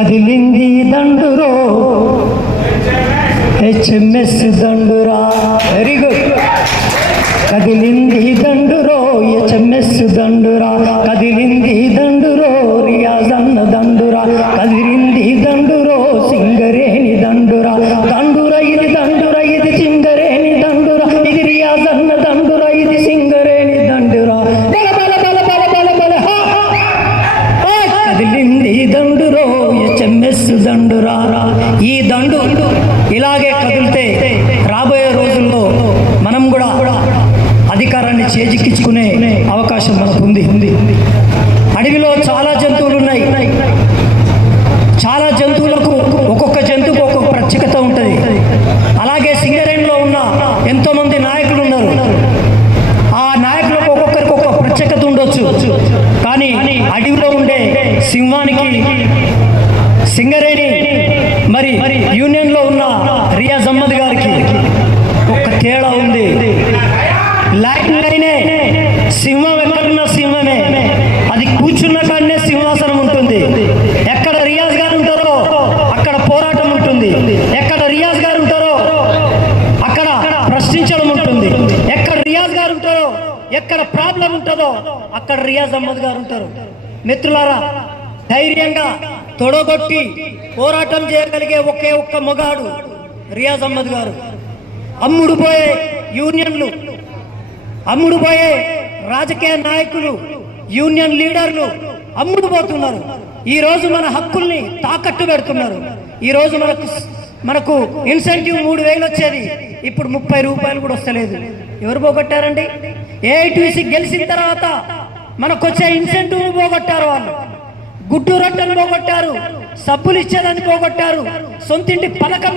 కదిలింది దండురో హెచ్ఎంఎస్ దండురా వెరీ గుడ్ కదిలింది ఉంటారు మిత్రులారా ధైర్యంగా తొడగొట్టి పోరాటం చేయగలిగే ఒకే ఒక్క మొగాడు రియాజ్ అహ్మద్ గారు. అమ్ముడు పోయే యూనియన్లు అమ్ముడు పోయే రాజకీయ నాయకులు యూనియన్ లీడర్లు అమ్ముడు పోతున్నారు ఈ రోజు మన హక్కుల్ని తాకట్టు పెడుతున్నారు. ఈ రోజు మనకు మనకు ఇన్సెంటివ్ మూడు వేలు వచ్చేది. ఇప్పుడు ముప్పై రూపాయలు కూడా వస్తలేదు. ఎవరు పోగొట్టారండి? ఏఐటీసీ గెలిచిన తర్వాత మనకు వచ్చే ఇన్సెంటివ్ పోగొట్టారు వాళ్ళు. గుడ్డు రొట్టెలు పోగొట్టారు సబ్బులు ఇచ్చేదని పోగొట్టారు సొంతింటి పథకం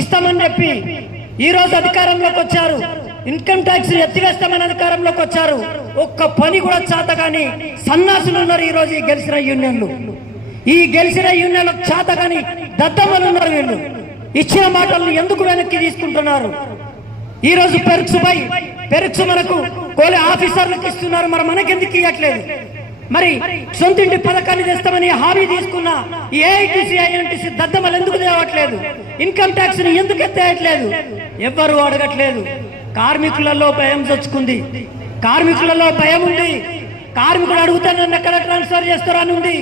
ఇస్తామని చెప్పి ఈ రోజు అధికారంలోకి వచ్చారు. ఇన్కమ్ ట్యాక్స్ ఎత్తివేస్తామని అధికారంలోకి వచ్చారు. ఒక్క పని కూడా చేత కానీ సన్నాసులు ఉన్నారు ఈ రోజు ఈ గెలిచిన యూనియన్లు ఈ గెలిచిన యూనియన్లు చేత కానీ దద్దమ్మలు ఉన్నారు వీళ్ళు. ఇచ్చిన మాటలను ఎందుకు వెనక్కి తీసుకుంటున్నారు? ఈ రోజు పెరుక్స్ పై మనకు కోలే ఆఫీసర్లకు ఇస్తున్నారు. మరి మనకెందుకు ఇవ్వట్లేదు మరి సొంతింటి పథకాన్ని తెస్తామని హామీ తీసుకున్న ఈ ఏఐటీసీ ఐఎన్టీసీ దద్దమలు ఎందుకు తేవట్లేదు? ఇన్కమ్ ట్యాక్స్ని ఎందుకు ఎత్తేయట్లేదు? ఎవ్వరూ అడగట్లేదు. కార్మికులలో భయం చచ్చుకుంది. కార్మికులలో భయం ఉంది. కార్మికుడు అడిగితే నన్ను ఎక్కడ ట్రాన్స్ఫర్ చేస్తారని ఉంది.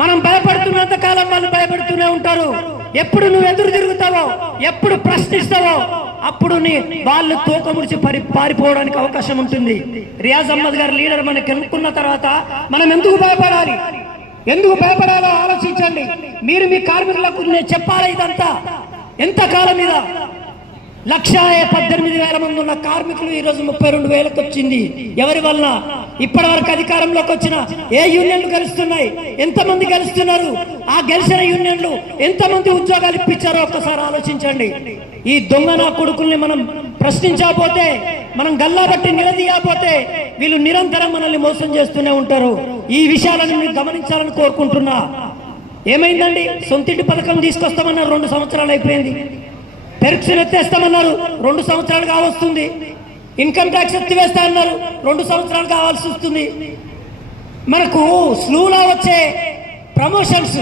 మనం భయపడుతున్నంత కాలం వాళ్ళు భయపడుతూనే ఉంటారు. ఎప్పుడు నువ్వు ఎదురు తిరుగుతావో ఎప్పుడు ప్రశ్నిస్తావో అప్పుడు వాళ్ళు తోక ముడిచి పరి పారిపోవడానికి అవకాశం ఉంటుంది. రియాజ్ అహ్మద్ గారు లీడర్ మనకి ఎన్నుకున్న తర్వాత మనం ఎందుకు భయపడాలి? ఎందుకు భయపడాలో ఆలోచించండి. మీరు మీ కార్మికులకు నేను చెప్పాలి ఇదంతా? ఎంత కాలం మీద లక్ష పద్దెనిమిది వేల మంది ఉన్న కార్మికులు ఈ రోజు ముప్పై రెండు వేలకు వచ్చింది. ఎవరి వల్ల ఇప్పటి వరకు అధికారంలోకి వచ్చిన ఏ యూనియన్లు గెలుస్తున్నాయి? ఎంతమంది గెలుస్తున్నారు? ఆ గెలిచిన యూనియన్లు ఎంతమంది ఉద్యోగాలు ఇప్పించారో ఒక్కసారి ఆలోచించండి. ఈ దొంగ నా కొడుకుల్ని మనం ప్రశ్నించకపోతే మనం గల్లాబట్టి నిలదీయకపోతే వీళ్ళు నిరంతరం మనల్ని మోసం చేస్తూనే ఉంటారు. ఈ విషయాలను మీరు గమనించాలని కోరుకుంటున్నా. ఏమైందండి? సొంతింటి పథకం తీసుకొస్తామన్నారు రెండు సంవత్సరాలు అయిపోయింది. పెరుక్షన్ ఎత్తేస్తామన్నారు. రెండు సంవత్సరాలు కావస్తుంది. ఇన్కమ్ ట్యాక్స్ ఎత్తివేస్తా అన్నారు. రెండు సంవత్సరాలు కావాల్సి వస్తుంది. మనకు స్లూలో వచ్చే ప్రమోషన్స్.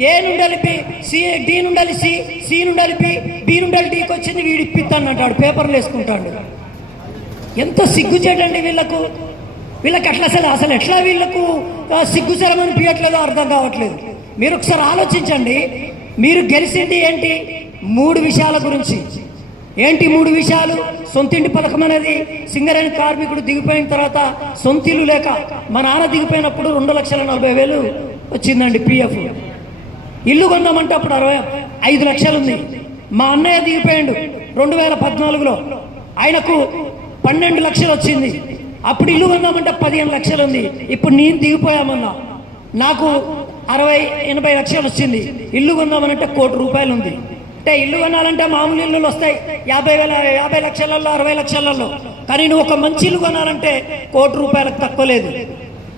ఏ నుండి అలిపి? సి డి నుండి సి సి నుండి అలిపి బి నుండి డికి వచ్చింది వీడు ఇప్పిస్తాను అంటాడు. పేపర్లు వేసుకుంటాడు. ఎంత సిగ్గుచేటండి వీళ్ళకు? వీళ్ళకి అట్లా అసలు అసలు ఎట్లా వీళ్ళకు సిగ్గుచరం సిగ్గు అర్థం కావట్లేదు. మీరు ఒకసారి ఆలోచించండి. మీరు గెలిచింది ఏంటి? మూడు విషయాల గురించి. ఏంటి మూడు విషయాలు? సొంతింటి పథకం అనేది సింగరేణి కార్మికుడు దిగిపోయిన తర్వాత సొంతిల్లు లేక మా నాన్న దిగిపోయినప్పుడు రెండు లక్షల నలభై వేలు వచ్చిందండి పిఎఫ్. ఇల్లు కొందామంటే అప్పుడు అరవై ఐదు లక్షలు ఉంది మా అన్నయ్య దిగిపోయాడు రెండు వేల పద్నాలుగులో. ఆయనకు పన్నెండు లక్షలు వచ్చింది. అప్పుడు ఇల్లు కొందామంటే పదిహేను లక్షలు ఉంది ఇప్పుడు నేను దిగిపోయామన్నా. నాకు అరవై ఎనభై లక్షలు వచ్చింది. ఇల్లు కొందామనంటే కోటి రూపాయలు ఉంది అంటే ఇల్లు కొనాలంటే మామూలు ఇల్లులు వస్తాయి. యాభై వేల యాభై లక్షలలో అరవై లక్షలలో కానీ నువ్వు ఒక మంచి ఇల్లు కొనాలంటే కోటి రూపాయలకు తక్కువ లేదు.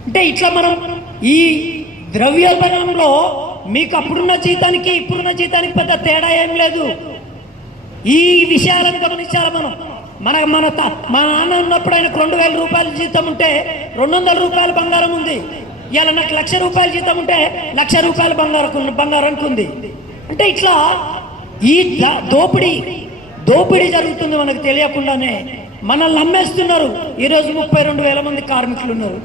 అంటే ఇట్లా మనం ఈ ద్రవ్యోల్బణంలో మీకు అప్పుడున్న జీతానికి ఇప్పుడున్న జీతానికి పెద్ద తేడా ఏం లేదు. ఈ విషయాలను గమనించాలి మనం? మన మన మా నాన్న ఉన్నప్పుడు ఆయనకు రెండు వేల రూపాయల జీతం ఉంటే రెండు వందల రూపాయల బంగారం ఉంది. ఇవాళ నాకు లక్ష రూపాయలు జీతం ఉంటే లక్ష రూపాయలు బంగారం బంగారానికి ఉంది. అంటే ఇట్లా ఈ దోపిడీ దోపిడీ జరుగుతుంది మనకు తెలియకుండానే. మనల్ని నమ్మేస్తున్నారు. ఈరోజు ముప్పై రెండు వేల మంది కార్మికులు ఉన్నారు.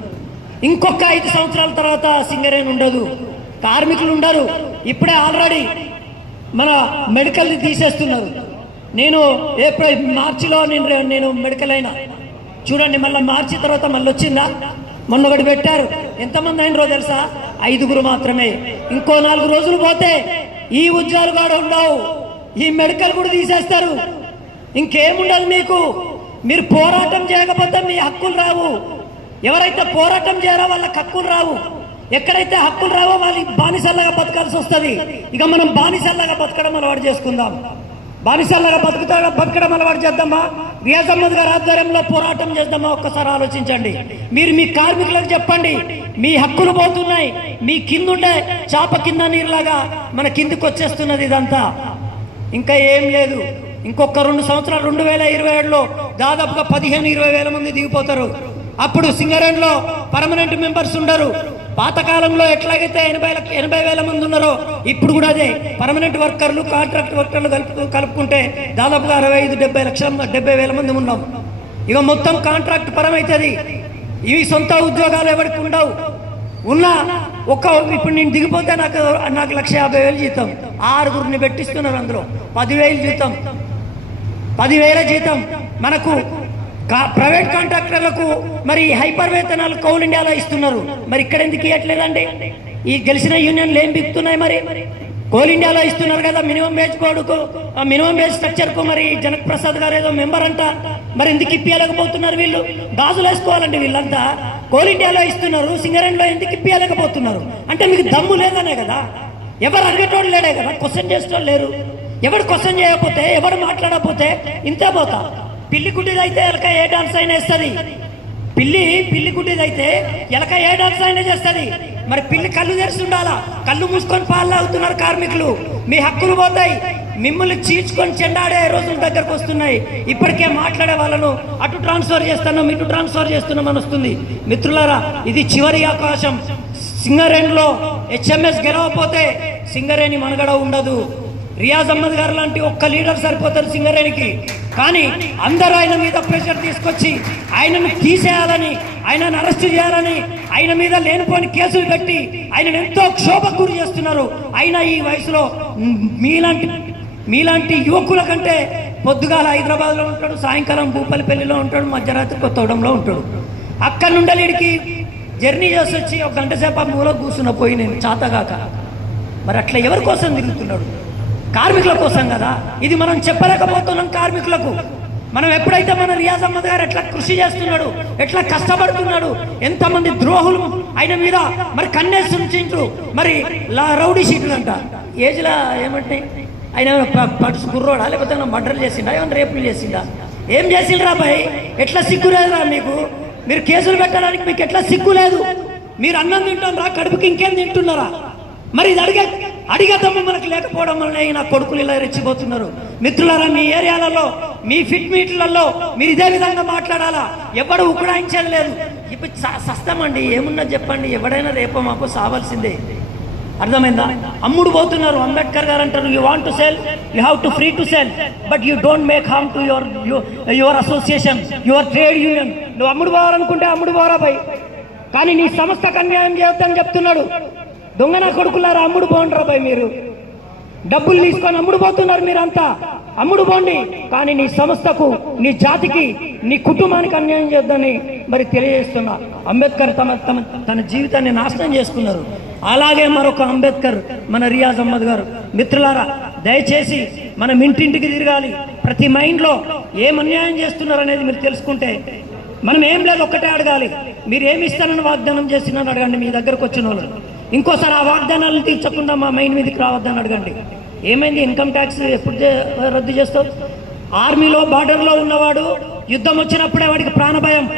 ఇంకొక ఐదు సంవత్సరాల తర్వాత సింగరేణి ఉండదు. కార్మికులు ఉండరు. ఇప్పుడే ఆల్రెడీ మన మెడికల్ని తీసేస్తున్నారు. నేను ఏప్రిల్ మార్చిలో నేను నేను మెడికల్ అయినా. చూడండి మళ్ళీ మార్చి తర్వాత మళ్ళీ వచ్చిందా? మొన్న ఒకటి పెట్టారు. ఎంతమంది అయినరో తెలుసా? ఐదుగురు మాత్రమే. ఇంకో నాలుగు రోజులు పోతే ఈ ఉద్యోగాలు కూడా ఉండవు. ఈ మెడికల్ కూడా తీసేస్తారు. ఇంకేముండదు మీకు. మీరు పోరాటం చేయకపోతే మీ హక్కులు రావు. ఎవరైతే పోరాటం చేయరో వాళ్ళకి హక్కులు రావు. ఎక్కడైతే హక్కులు రావో వాళ్ళకి బానిసల్లాగా బతకాల్సి వస్తుంది. ఇక మనం బానిసల్లాగా బతకడం అలవాటు చేసుకుందాం. బానిసల్లాగా బతుకుతా బతకడం అలవాటు చేద్దామా? రియాజ్ అహ్మద్ గారి ఆధ్వర్యంలో పోరాటం చేద్దామా? ఒక్కసారి ఆలోచించండి. మీరు మీ కార్మికులకు చెప్పండి. మీ హక్కులు పోతున్నాయి. మీ కిందుండే చాప కింద నీరులాగా మన కిందికి వచ్చేస్తున్నది ఇదంతా. ఇంకా ఏం లేదు. ఇంకొక రెండు సంవత్సరాలు రెండు వేల ఇరవై ఏడులో దాదాపుగా పదిహేను ఇరవై వేల మంది దిగిపోతారు. అప్పుడు సింగరేణిలో పర్మనెంట్ మెంబర్స్ ఉండరు. పాతకాలంలో ఎట్లాగైతే ఎనభై లక్ష ఎనభై వేల మంది ఉన్నారో ఇప్పుడు కూడా అదే. పర్మనెంట్ వర్కర్లు కాంట్రాక్ట్ వర్కర్లు కలుపు కలుపుకుంటే దాదాపుగా అరవై ఐదు డెబ్బై లక్షల డెబ్బై వేల మంది ఉన్నాం. ఇక మొత్తం కాంట్రాక్ట్ పరమైతుంది. ఇవి సొంత ఉద్యోగాలు ఎవరికి ఉండవు. ఉన్నా ఒక్క ఇప్పుడు నేను దిగిపోతే నాకు నాకు లక్ష యాభై వేలు జీతం. ఆరుగురిని పెట్టిస్తున్నారు అందులో. పదివేలు జీతం. పదివేల జీతం. మనకు కా- ప్రైవేట్ కాంట్రాక్టర్లకు మరి హైపర్ వేతనాలు కౌల్ ఇండియాలో ఇస్తున్నారు. మరి ఇక్కడ ఎందుకు ఇవ్వట్లేదండి ఈ గెలిచిన యూనియన్లు ఏం బిగుతున్నాయి మరి? కోల్ ఇండియాలో ఇస్తున్నారు కదా మినిమం వేజ్ కోడుకు. ఆ మినిమం వేజ్ స్ట్రక్చర్కు మరి జనక్ ప్రసాద్ గారు ఏదో మెంబర్ అంట. మరి ఎందుకు ఇప్పియలేకపోతున్నారు వీళ్ళు? గాజులు వేసుకోవాలండి వీళ్ళంతా. కోల్ ఇండియాలో ఇస్తున్నారు సింగరేణిలో ఎందుకు ఇప్పియలేకపోతున్నారు అంటే మీకు దమ్ము లేదనే కదా? ఎవరు అడిగేటోడు లేడే కదా? క్వశ్చన్ చేసేటోళ్ళు లేరు. ఎవడు క్వశ్చన్ చేయకపోతే ఎవడు మాట్లాడకపోతే ఇంతే పోతా. పిల్లి గుడ్డిదైతే ఎలక ఏ డాన్స్ అయినా వేస్తుంది. పిల్లి పిల్లి గుడ్డిదైతే ఎలక ఏ డాన్స్ అయినా చేస్తుంది. మరి పిల్లి కళ్ళు తెరిచి ఉండాలా కళ్ళు మూసుకొని పాలు అవుతున్నారు కార్మికులు. మీ హక్కులు పోతాయి. మిమ్మల్ని చీల్చుకొని చెండాడే రోజుల దగ్గరకు వస్తున్నాయి. ఇప్పటికే మాట్లాడే వాళ్ళను అటు ట్రాన్స్ఫర్ చేస్తున్నాం ఇటు ట్రాన్స్ఫర్ చేస్తున్నాం అని వస్తుంది. మిత్రులారా ఇది చివరి అవకాశం. సింగరేణిలో హెచ్ఎంఎస్ గెలవకపోతే సింగరేణి మనగడ ఉండదు. రియాజ్ అహ్మద్ గారు లాంటి ఒక్క లీడర్ సరిపోతారు సింగరేణికి. కానీ అందరూ ఆయన మీద ప్రెషర్ తీసుకొచ్చి ఆయనను తీసేయాలని ఆయనను అరెస్ట్ చేయాలని ఆయన మీద లేనిపోని కేసులు పెట్టి ఆయనను ఎంతో క్షోభకు గురి చేస్తున్నారు. అయినా ఈ వయసులో మీలాంటి మీలాంటి యువకుల కంటే పొద్దుగాల హైదరాబాద్లో ఉంటాడు సాయంకాలం భూపల్లిపల్లిలో ఉంటాడు మధ్యరాత్రి కొత్తగూడెంలో ఉంటాడు. అక్కడ నుండి వీడికి జర్నీ చేసి వచ్చి ఒక గంట సేపు ఆ మూల కూర్చున్న పోయి నేను చాతగాక. మరి అట్లా ఎవరి కోసం తిరుగుతున్నాడు? కార్మికుల కోసం కదా? ఇది మనం చెప్పలేకపోతున్నాం కార్మికులకు. మనం ఎప్పుడైతే మన రియాజ్ అహ్మద్ గారు ఎట్లా కృషి చేస్తున్నాడు ఎట్లా కష్టపడుతున్నాడు ఎంతమంది ద్రోహులు ఆయన మీద మరి కన్నేసి ఉంచిండ్రు మరి రౌడీ షీట్లు అంట. ఏజ్లా ఏమంటే ఆయన ప- కుర్రోడా? లేకపోతే మర్డర్లు చేసిండా? ఏమైనా రేపులు చేసిండా? ఏం చేసిండ్రా భయ్ ఎట్లా సిగ్గు లేదురా మీకు? మీరు కేసులు పెట్టడానికి మీకు ఎట్లా సిగ్గు లేదు? మీరు అన్నం తింటున్నారా కడుపుకి ఇంకేం తింటున్నారా? మరి ఇది అడిగే అడిగే మనకు లేకపోవడం వల్లనే నా కొడుకులు ఇలా రెచ్చిపోతున్నారు. మిత్రులారా మీ ఏరియాలలో మీ ఫిట్ మీట్లలో మీరు ఇదే విధంగా మాట్లాడాలా? ఎవడు ఉకుడాయించేది లేదు. ఇప్పుడు స- సస్తమండి ఏమున్నా చెప్పండి ఎవడైనా రేపో మాకు సావాల్సిందే. అర్థమైందా? అమ్ముడు పోతున్నారు అంబేద్కర్ గారు అంటారు you want to sell you have to free to sell but you don't make harm to your your association your trade union నువ్వు అమ్ముడు పోవాలనుకుంటే అమ్ముడు పోరా భయ్ కానీ నీ సంస్థకు అన్యాయం చేయొద్దని చెప్తున్నాడు. దొంగ నా కొడుకులారా అమ్ముడు పోండ్రా బాయ్ మీరు. డబ్బులు తీసుకొని అమ్ముడు పోతున్నారు మీరంతా. అమ్ముడు పోండి కానీ నీ సంస్థకు నీ జాతికి నీ కుటుంబానికి అన్యాయం చేద్దని మరి తెలియజేస్తున్నా. అంబేద్కర్ తమ తమ తన జీవితాన్ని నాశనం చేసుకున్నారు. అలాగే మరొక అంబేద్కర్ మన రియాజ్ అహ్మద్ గారు. మిత్రులారా దయచేసి మనం ఇంటింటికి తిరగాలి. ప్రతి మైండ్లో ఏం అన్యాయం చేస్తున్నారు అనేది మీరు తెలుసుకుంటే మనం ఏం లేదు ఒక్కటే అడగాలి. మీరు ఏమి ఇస్తానని వాగ్దానం చేస్తున్నారని అడగండి మీ దగ్గరకు వచ్చిన వాళ్ళు. ఇంకోసారి ఆ వాగ్దానాలు తీర్చకుండా మా మైండ్ మీదకి రావద్దని అడగండి. ఏమైంది? ఇన్కమ్ ట్యాక్స్ ఎప్పుడు చే- రద్దు చేస్తావు? ఆర్మీలో బార్డర్లో ఉన్నవాడు యుద్ధం వచ్చినప్పుడే వాడికి ప్రాణభయం.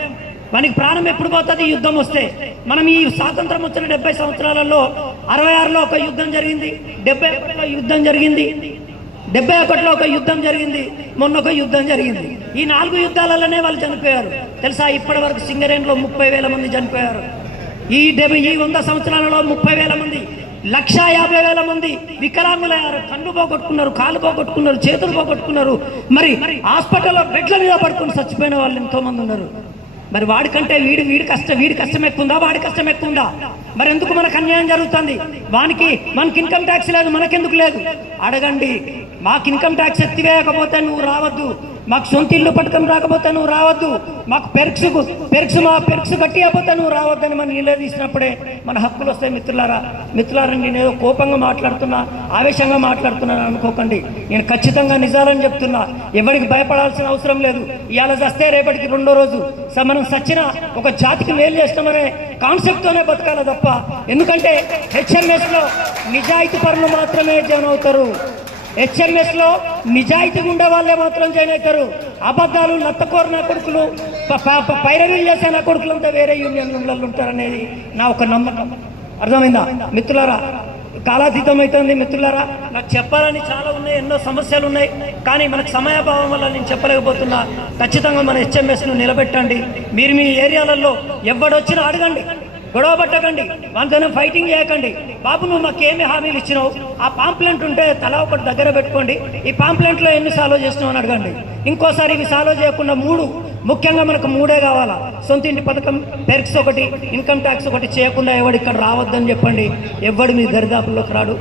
వానికి ప్రాణం ఎప్పుడు పోతుంది? యుద్ధం వస్తే. మనం ఈ స్వాతంత్రం వచ్చిన డెబ్బై సంవత్సరాలలో అరవై ఆరులో ఒక యుద్ధం జరిగింది. డెబ్బై ఒకటిలో యుద్ధం జరిగింది. డెబ్బై ఒకటిలో ఒక యుద్ధం జరిగింది. మొన్న ఒక యుద్ధం జరిగింది. ఈ నాలుగు యుద్ధాలలోనే వాళ్ళు చనిపోయారు. తెలుసా? ఇప్పటి వరకు సింగరేణిలో ముప్పై వేల మంది చనిపోయారు. ఈ డెబ్బై ఈ వంద సంవత్సరాలలో ముప్పై వేల మంది లక్ష యాభై వేల మంది వికలాంగులయ్యారు. కన్ను పోగొట్టుకున్నారు కాలు పోగొట్టుకున్నారు చేతులు పోగొట్టుకున్నారు. మరి హాస్పిటల్లో బెడ్ల మీద పడుకుని చచ్చిపోయిన వాళ్ళు ఎంతో మంది ఉన్నారు. మరి వాడికంటే వీడి వీడి కష్టం వీడి కష్టం ఎక్కువ ఉందా వాడి కష్టం ఎక్కువ ఉందా మరి ఎందుకు మనకు అన్యాయం జరుగుతుంది? వానికి మనకి ఇన్కమ్ ట్యాక్స్ లేదు మనకెందుకు లేదు? అడగండి. మాకు ఇన్కమ్ ట్యాక్స్ ఎత్తివేయకపోతే నువ్వు రావద్దు. మాకు సొంత ఇల్లు పథకం రాకపోతే నువ్వు రావద్దు. మాకు పెరుక్స్ పెరుక్స్ మా పెరుక్స్ కట్టియకపోతే నువ్వు రావద్దని మనం నిలదీసినప్పుడే మన హక్కులు వస్తాయి మిత్రులారా. మిత్రులారా నేను ఏదో కోపంగా మాట్లాడుతున్నా ఆవేశంగా మాట్లాడుతున్నాను అనుకోకండి. నేను ఖచ్చితంగా నిజాలని చెప్తున్నా. ఎవరికి భయపడాల్సిన అవసరం లేదు. ఇవాళ చస్తే రేపటికి రెండో రోజు. స- మనం సచ్చిన ఒక జాతికి మేలు చేస్తామనే కాన్సెప్ట్తోనే బతకాలి తప్ప. ఎందుకంటే హెచ్ఎంఎస్లో నిజాయితీ పరులు మాత్రమే జాయిన్ అవుతారు. హెచ్ఎంఎస్లో నిజాయితీ ఉండే వాళ్ళే మాత్రం జాయిన్ అవుతారు. అబద్ధాలు లత్తకోరు నా కొడుకులు పైరవీలు చేసే నా కొడుకులంతా వేరే యూనియన్లలో ఉంటారనేది నా ఒక నమ్మకం. అర్థమైందా? మిత్రులారా కాలాతీతం అవుతుంది మిత్రులారా. నాకు చెప్పాలని చాలా ఉన్నాయి ఎన్నో సమస్యలు ఉన్నాయి. కానీ మనకు సమయాభావం వల్ల నేను చెప్పలేకపోతున్నా. ఖచ్చితంగా మన హెచ్ఎంఎస్ను నిలబెట్టండి. మీరు మీ ఏరియాలలో ఎవడొచ్చినా అడగండి. గొడవ పట్టకండి. వాళ్ళతోనే ఫైటింగ్ చేయకండి. బాబు నువ్వు మాకు ఏమి హామీలు ఇచ్చినావు? ఆ పాంప్లెంట్ ఉంటే తలా ఒకటి దగ్గర పెట్టుకోండి. ఈ పాంప్లెంట్లో ఎన్ని సాల్వ్ చేసినావు అని అడగండి. ఇంకోసారి ఇవి సాల్వ్ చేయకుండా మూడు. ముఖ్యంగా మనకు మూడే కావాలా. సొంత ఇంటి పథకం పెర్క్స్ ఒకటి ఇన్కమ్ ట్యాక్స్ ఒకటి చేయకుండా ఎవడు ఇక్కడ రావద్దని చెప్పండి. ఎవడు మీ దరిదాపుల్లోకి రాడు?